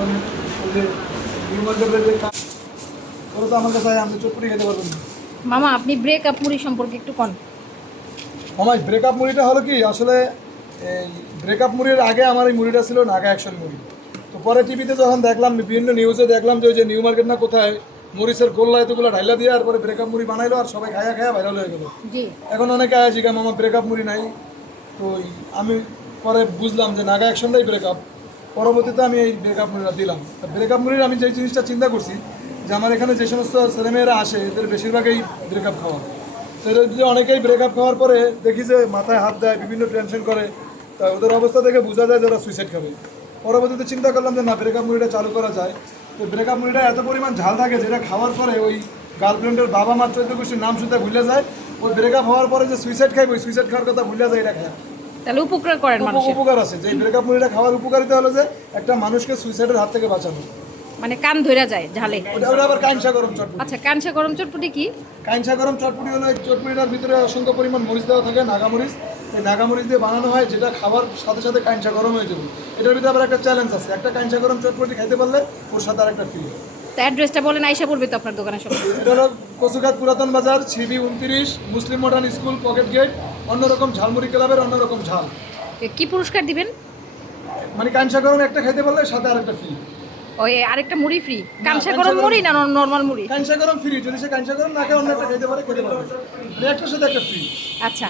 এখন ওই যে নিউ মার্কেটের যে ওরা তো আমার কাছে আমি চটপটি খেতে পারবেন না। মামা আপনি ব্রেকআপ মুড়ি সম্পর্কে একটু কন। আমার ব্রেকআপ মুড়িটা হলো কি আসলে এই ব্রেকআপ মুড়ির আগে আমার এই মুড়িটা ছিল নাগা অ্যাকশন মুড়ি। তো পরে টিভিতে যখন দেখলাম বিভিন্ন নিউজে দেখলাম যে ওই যে নিউ মার্কেট না কোথায় মরিচের গোল্লা এতগুলো ঢাইলা দিয়ে আর পরে ব্রেকআপ মুড়ি বানাইলো আর সবাই খায়া খায়া ভাইরাল হয়ে গেলো। জি। এখন অনেকে আয়া জিজ্ঞাম আমার ব্রেকআপ মুড়ি নাই। তো আমি পরে বুঝলাম যে নাগা অ্যাকশনটাই ব্রেকআপ। পরবর্তীতে আমি এই ব্রেকআপ মুড়িটা দিলাম। ব্রেকআপ মুড়ির আমি যে জিনিসটা চিন্তা করছি যে আমার এখানে যে সমস্ত ছেলেমেয়েরা আসে এদের বেশিরভাগই ব্রেকআপ খাওয়া। তো এদের যদি অনেকেই ব্রেকআপ খাওয়ার পরে দেখি যে মাথায় হাত দেয় বিভিন্ন টেনশন করে, তা ওদের অবস্থা দেখে বোঝা যায় যে ওরা সুইসাইড খাবে। পরবর্তীতে চিন্তা করলাম যে না ব্রেকআপ মুড়িটা চালু করা যায়। তো ব্রেকআপ মুড়িটা এত পরিমাণ ঝাল থাকে যেটা খাওয়ার পরে ওই গার্লফ্রেন্ডের বাবা মা 14 গোষ্ঠীর নাম শুনতে ভুলে যায়। ওই ব্রেকআপ হওয়ার পরে যে সুইসাইড খাইবে ওই সুইসাইড খাওয়ার কথা ভুলে যায় এটা খায়। তাহলে উপকার করেন মানুষের। উপকার আছে যে ব্রেকআপ মুড়িটা খাওয়ার উপকারিতা হলো যে একটা মানুষকে সুইসাইডের হাত থেকে বাঁচানো। মানে কান ধইরা যায় ঝালে। ওটা আবার কাইনসা গরম চটপটি। আচ্ছা কানসা গরম চটপটি কি? কাইনসা গরম চটপটি হলো এই চটপটিটার ভিতরে অসংখ্য পরিমাণ মরিচ দেওয়া থাকে, নাগামরিচ। এই নাগামরিচ দিয়ে বানানো হয় যেটা খাবার সাথে সাথে কাইনসা গরম হয়ে যাবে। এটার ভিতরে আবার একটা চ্যালেঞ্জ আছে, একটা কাইনসা গরম চটপটি খাইতে পারলে ওর সাথে আর একটা ফ্রি। তো অ্যাড্রেসটা বলেন, আইসা পড়বে তো আপনার দোকানের সব। এটা হলো কচুঘাট পুরাতন বাজার, সিবি 29, মুসলিম মডার্ন স্কুল, পকেট গেট। অন্যরকম ঝালমুড়ি ক্লাবের অন্যরকম ঝাল। কি পুরস্কার দিবেন? মানে কাইনসা গরম একটা খাইতে পারলে সাথে আর একটা ফ্রি। ওই আরেকটা মুড়ি ফ্রি? কানসা গরম মুড়ি না নরমাল মুড়ি? কাইনসা গরম ফ্রি, যদি সে কাইনসা গরম না খায় অন্য একটা খেতে পারে, খেতে পারবে। একটার সাথে একটা ফ্রি। আচ্ছা।